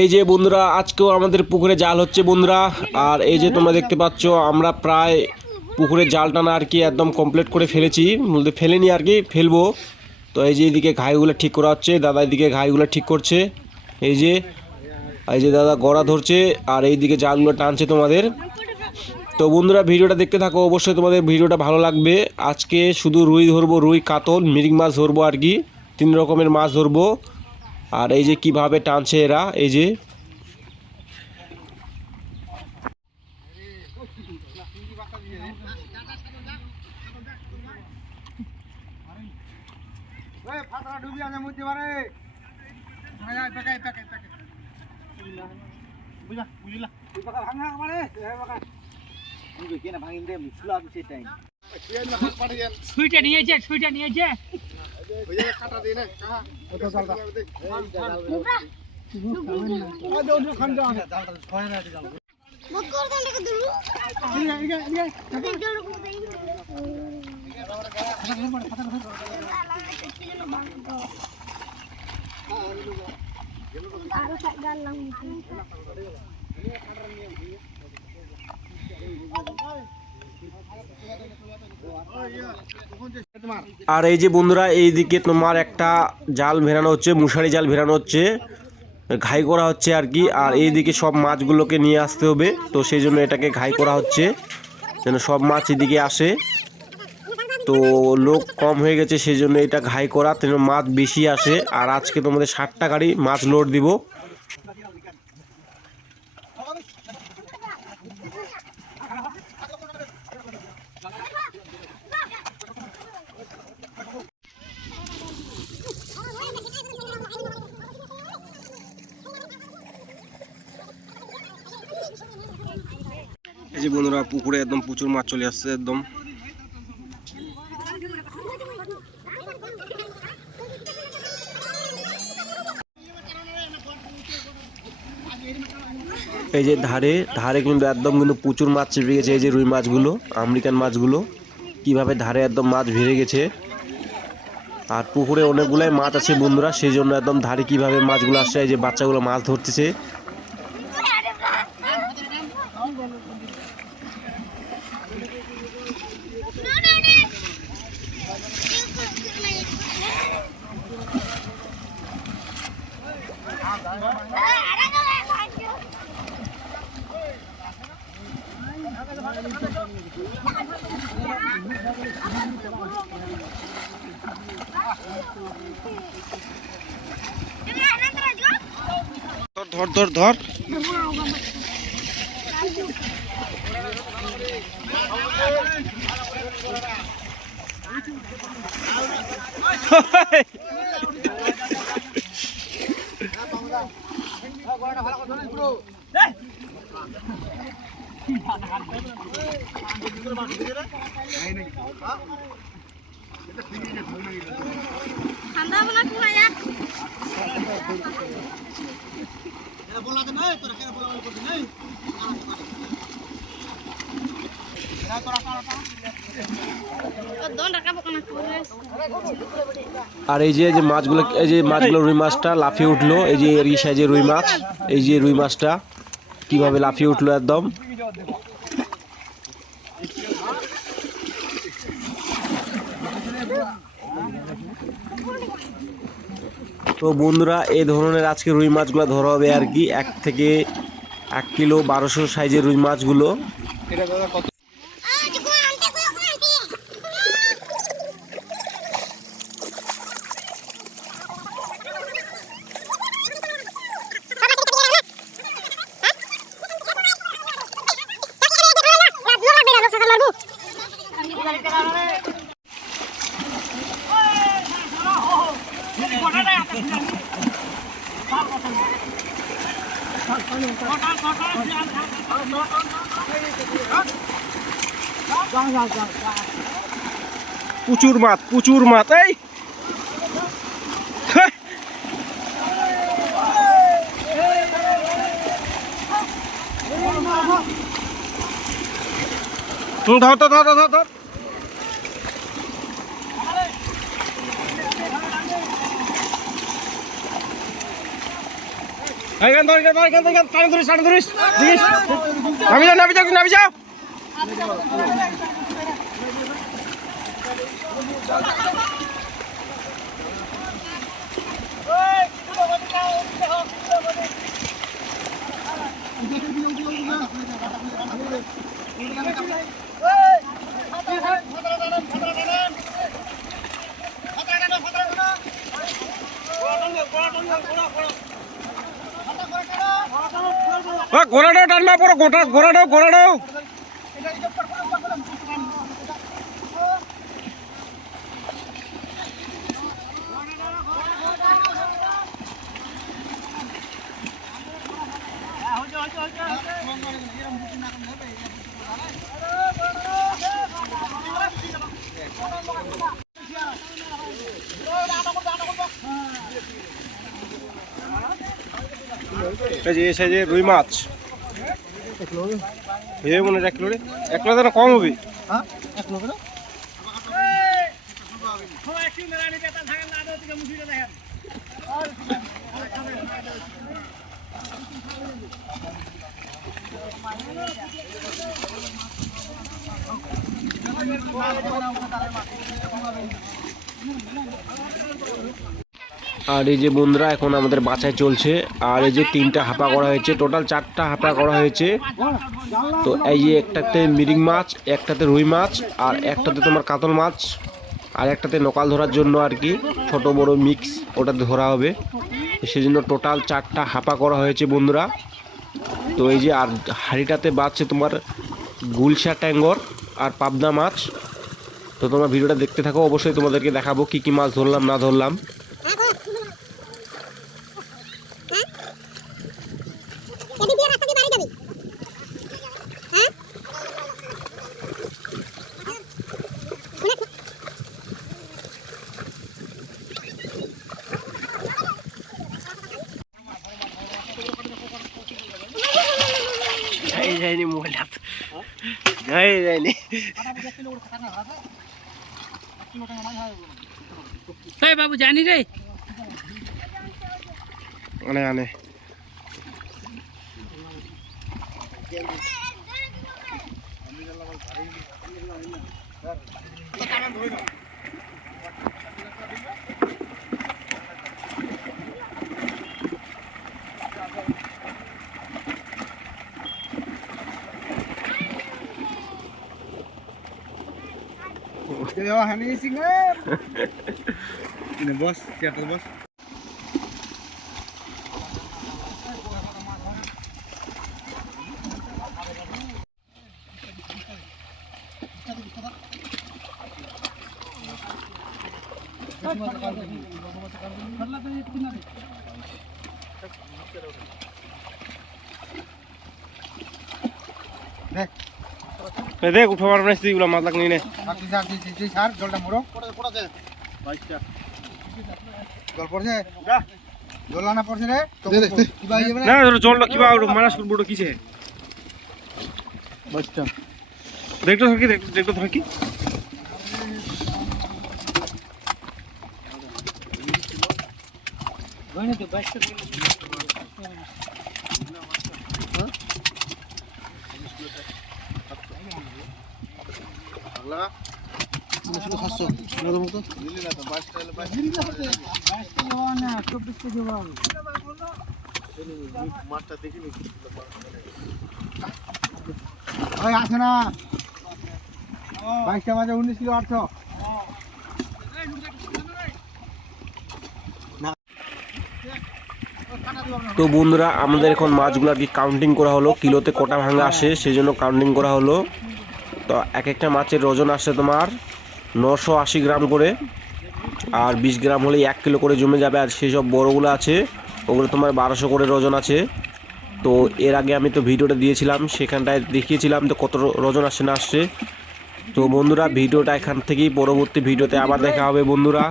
এই যে বন্ধুরা আজকেও আমাদের পুকুরে জাল হচ্ছে বন্ধুরা। আর এই যে তোমরা দেখতে পাচ্ছ আমরা প্রায় পুকুরের জাল টানা আর কি একদম কমপ্লিট করে ফেলেছি, বলতে ফেলেনি আর কি, ফেলবো। তো এই যে এদিকে ঘাইগুলো ঠিক করা হচ্ছে, দাদা এদিকে ঘাইগুলো ঠিক করছে। এই যে দাদা গড়া ধরছে আর এইদিকে জালগুলো টানছে তোমাদের। তো বন্ধুরা ভিডিওটা দেখতে থাকো, অবশ্যই তোমাদের ভিডিওটা ভালো লাগবে। আজকে শুধু রুই ধরবো, রুই কাতল মিরিং মাছ ধরবো আর কি, 3 রকমের মাছ ধরবো। আর এই যে কিভাবে টানছে এরা, এই যে সুইটা নিয়েছে আর এই যে বন্ধুরা এইদিকে তোমার একটা জাল ভেড়ানো হচ্ছে, মশারি জাল ভেড়ানো হচ্ছে, ঘাই করা হচ্ছে আর কি। আর এইদিকে সব মাছগুলোকে নিয়ে আসতে হবে, তো সেই জন্য এটাকে ঘাই করা হচ্ছে যেন সব মাছ এদিকে আসে। তো লোক কম হয়ে গেছে সেই জন্য এটা ঘাই করা, যেন মাছ বেশি আসে। আর আজকে তোমাদের 60টা গাড়ি মাছ লোড দিব। এই যে বন্ধুরা পুকুরে একদম প্রচুর মাছ চলে আসছে একদম। এই যে ধারে কিন্তু একদম কিন্তু প্রচুর মাছ চেপে গেছে। এই যে রুই মাছগুলো, আমেরিকান মাছগুলো কিভাবে ধারে একদম মাছ ভেড়ে গেছে। আর পুকুরে অনেকগুলাই মাছ আছে বন্ধুরা, সেই জন্য একদম ধারে কিভাবে মাছগুলো আসছে। এই যে বাচ্চাগুলো মাছ ধরতেছে। ধর ধর ধর আর এই যে মাছগুলো, এই যে মাছগুলো রুই মাছটা লাফিয়ে উঠলো। এই যে এর সাইজে রুই মাছ, এই যে রুই মাছটা কিভাবে লাফিয়ে উঠলো একদম। তো বন্ধুরা এই ধরনের আজকে রুই মাছগুলো ধরা হবে আর কি, 1 থেকে 1 কিলো 1200 সাইজের রুই মাছগুলো। প্রচুর মাছ, প্রচুর মাছ। এই ধর তো ধর ধর ধর। নামি যাও ঘোড়াটাও টানবা পুরো ঘোড়াটাও এসে যে রুই মাছ মনে হয় 1 কিলো রে 1 কিলো তো কম হবে। আর এই যে বন্ধুরা এখন আমাদের বাছাই চলছে। আর এই যে 3টা হাপা করা হয়েছে, টোটাল 4টা হাপা করা হয়েছে। তো এই যে একটাতে মিরিং মাছ, একটাতে রুই মাছ, আর একটাতে তোমার কাতল মাছ, আর একটাতে নকাল ধরার জন্য আর কি ছোট বড় মিক্স ওটাতে ধরা হবে। সেজন্য টোটাল 4টা হাপা করা হয়েছে বন্ধুরা। তো এই যে আর হাঁড়িটাতে বাজছে তোমার গুলশা ট্যাঙ্গর আর পাবদা মাছ। তো তোমরা ভিডিওটা দেখতে থাকো, অবশ্যই তোমাদেরকে দেখাবো কি কি মাছ ধরলাম না ধরলাম। যায়নি মোবাইলটা যায়নি বাবু জানি রে আনে bos, siapa bos? দেখ উঠা পারবে না এগুলো মাছ লাগনি নে স্যার জলটা মোড়ো জল পড়ছে জল না পড়ছে রে না জলটা কিবা মারা শুরু বড় কিছে বাচ্চা দেখতো থাকি আসে না 22টা মাঝে 19 কিলো 800। তো বন্ধুরা আমাদের এখন মাছগুলো আর কি কাউন্টিং করা হলো, কিলোতে কটা ভাঙা আসে সেই জন্য কাউন্টিং করা হলো। তো এক একটা মাছের ওজন আসে তোমার 980 গ্রাম করে, আর 20 গ্রাম হলে 1 কিলো করে জমে যাবে। আর সেই সব বড়গুলো আছে ওগুলো তোমার 1200 করে ওজন আছে। তো এর আগে আমি তো ভিডিওটা দিয়েছিলাম, সেখানটায় দেখিয়েছিলাম তো কত ওজন আসছে না আসছে। তো বন্ধুরা ভিডিওটা এখান থেকেই পরবর্তী ভিডিওতে আবার দেখা হবে বন্ধুরা।